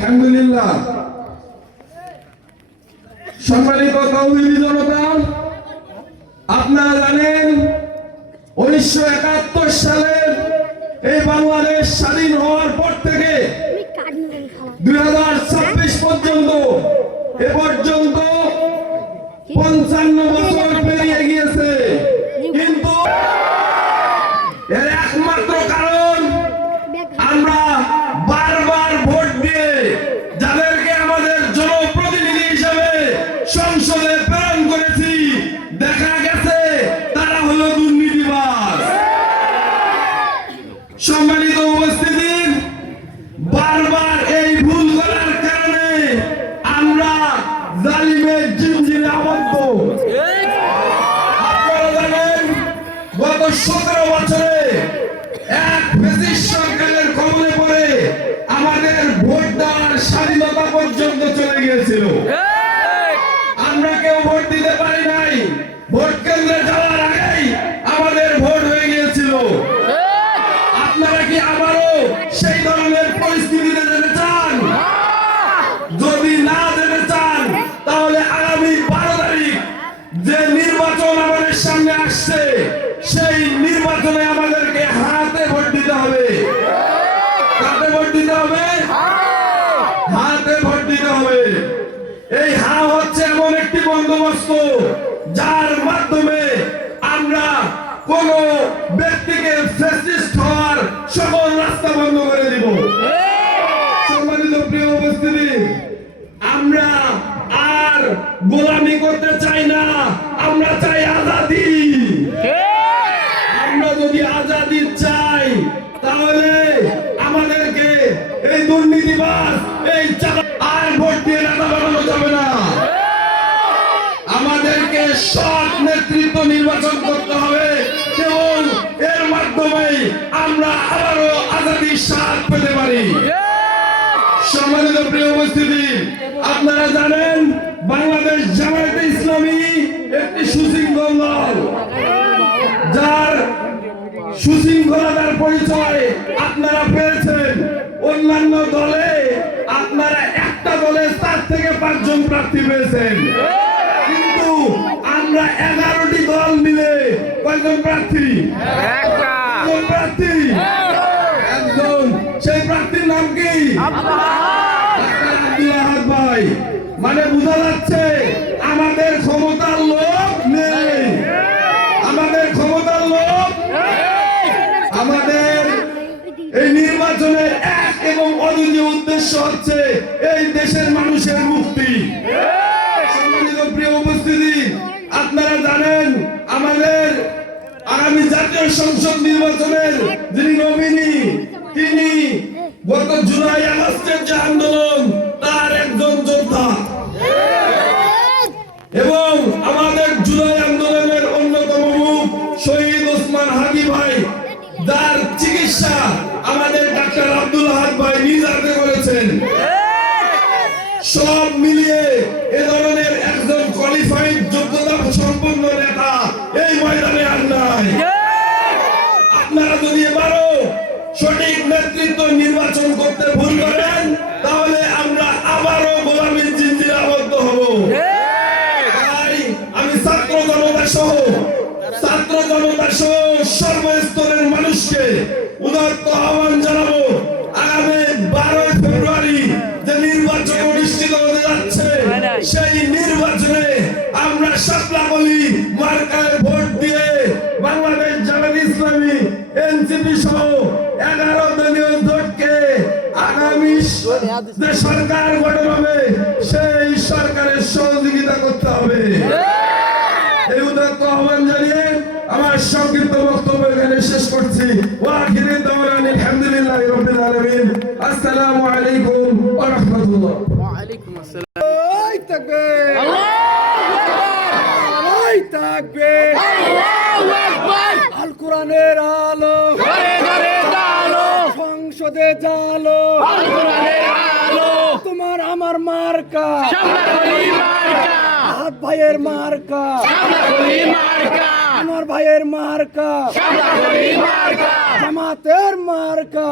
আলহামদুলিল্লাহ। সম্মানিত তৌহিদি জনতা, আপনারা জানেন উনিশশো একাত্তর সালের এই বাংলাদেশ স্বাধীন হওয়ার পর থেকে দুই হাজার ছাব্বিশ পর্যন্ত, এ পর্যন্ত পঞ্চান্ন বছর পেরিয়ে গিয়েছে কিন্তু এর একমাত্র কারণ আমরা বারবার ভোট দিয়ে যাদেরকে আমাদের জনপ্রতিনিধি হিসেবে সংসদে প্রেরণ করেছি দেখা গেছে তারা হলো দুর্নীতিবাজ সম্মানিত উপস্থিতি বারবার এই ভুল করার কারণে আমরা জালিমের জিনজিরে আবদ্ধ। আপনারা জানেন গত সতেরো বছরে আসছে, সেই নির্বাচনে আমাদেরকে হাতে ভোট দিতে হবে। কাতে ভোট দিতে হবে? হাতে ভোট দিতে হবে। এই হা হচ্ছে এমন একটি বন্দোবস্ত, যার মাধ্যমে আমরা কোন ব্যক্তিকে ফ্যাসিস্ট হওয়ার সকল রাস্তা বন্ধ করে দিব সম্মানিত প্রিয় উপস্থিতি আমরা আর গোলামি করতে চাই না, আমরা চাই আজাদি। আমরা যদি আজাদি চাই, তাহলে আমাদেরকে এই দুর্নীতিবাজ, এই আর ভোট দিয়ে নেতা বানানো যাবে না। আমাদেরকে সৎ নেতৃত্ব নির্বাচন করতে হবে। এবং এর মাধ্যমে আমরা আবারও আজাদির স্বাদ পেতে পারি। সম্মানিত প্রিয় উপস্থিতি আপনারা জানেন বাংলাদেশ জামায়াতে ইসলামী একটি সুশৃঙ্খল দল। যার সুশৃঙ্খলতার পরিচয় আপনারা পেয়েছেন। অন্যান্য দলে আপনারা একটা দলে চার থেকে পাঁচজন প্রার্থী পেয়েছেন। কিন্তু আমরা এগারোটি দল মিলে কয়জন প্রার্থী? প্রার্থী। একজন নাম কি? ভাই মানে বোঝা যাচ্ছে আমাদের ক্ষমতার লোক নেই। আমাদের ক্ষমতার লোক আমাদের এই নির্বাচনের এক এবং অদ্বিতীয় উদ্দেশ্য হচ্ছে এই দেশের মানুষের মুক্তি। প্রিয় উপস্থিতি, আপনারা জানেন আমাদের আগামী জাতীয় সংসদ নির্বাচনের যিনি নমিনি, তিনি গত জুলাই আগস্টের যে আন্দোলন, তার একজন যোদ্ধা। এবং আমাদের জুলাই আন্দোলনের অন্যতম মুখ শহীদ ওসমান হাদি ভাই। যার চিকিৎসা আমাদের ডাক্তার আব্দুল হাদ ভাই নিজ হাতে করেছেন। সব মিলিয়ে এ ধরনের একজন কোয়ালিফাইড যোগ্যতা সম্পন্ন নেতা এই ময়দানে আর নাই। আপনারা যদি এবারও সঠিক নেতৃত্ব নির্বাচন করতে ভুল করেন, তাহলে আমরা আবারও গোলামীর জিন্দির আবদ্ধ হব। তাই আমি ছাত্র জনতা সহ, ছাত্র জনতা সহ সর্বস্তরের মানুষকে উদাত্ত এনসিপি সহ এগারো দলীয় জোটকে আগামী যে সরকার গঠন হবে সেই সরকারের সহযোগিতা করতে হবে। এই উদাত্ত আহ্বান জানিয়ে আমার সংক্ষিপ্ত বক্তব্য এখানে শেষ করছি। ওয়াখিরি দাওরান আলহামদুলিল্লাহ রাব্বিল আলামিন। আসসালামু আলাইকুম ওয়া রাহমাতুল্লাহ। ওয়ালাইকুম আসসালাম। ওই থাকবে। ওই থাকবে আল আলো। সংসদে জালো তোমার আমার মার্কা হাত ভাইয়ের মার্কা আমার ভাইয়ের মার্কা জামাতের মার্কা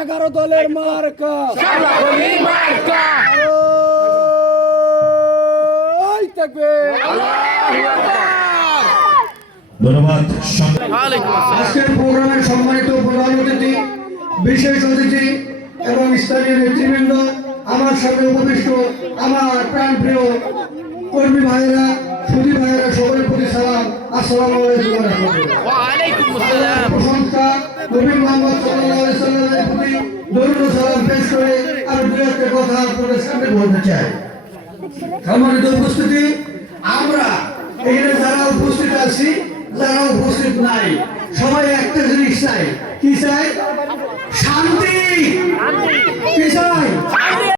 এগারো দলের মার্কা। থাকবে। ধন্যবাদ আজকের প্রোগ্রামের সম্মানিত প্রধান অতিথি বিশেষ অতিথি এবং স্থানীয় নেতৃবৃন্দ আমার সামনে উপবিষ্ট আমার প্রাণপ্রিয় কর্মী ভাইয়েরা সুদী ভাইয়েরা সবার প্রতি সালাম। আসসালামু আলাইকুম ওয়া রাহমাতুল্লাহ। ওয়ালাইকুম আসসালাম। প্রশংসা নবী মোহাম্মদ সাল্লাল্লাহু সাল্লামের প্রতি দরুদ সালাম পেশ করে আমি দু একটা কথা আপনাদের সামনে বলতে চাই। সম্মানিত উপস্থিতি আমরা এখানে যারা উপস্থিত আছি যারা উপস্থিত নাই। সবাই একটা জিনিস চাই। কি চাই? শান্তি!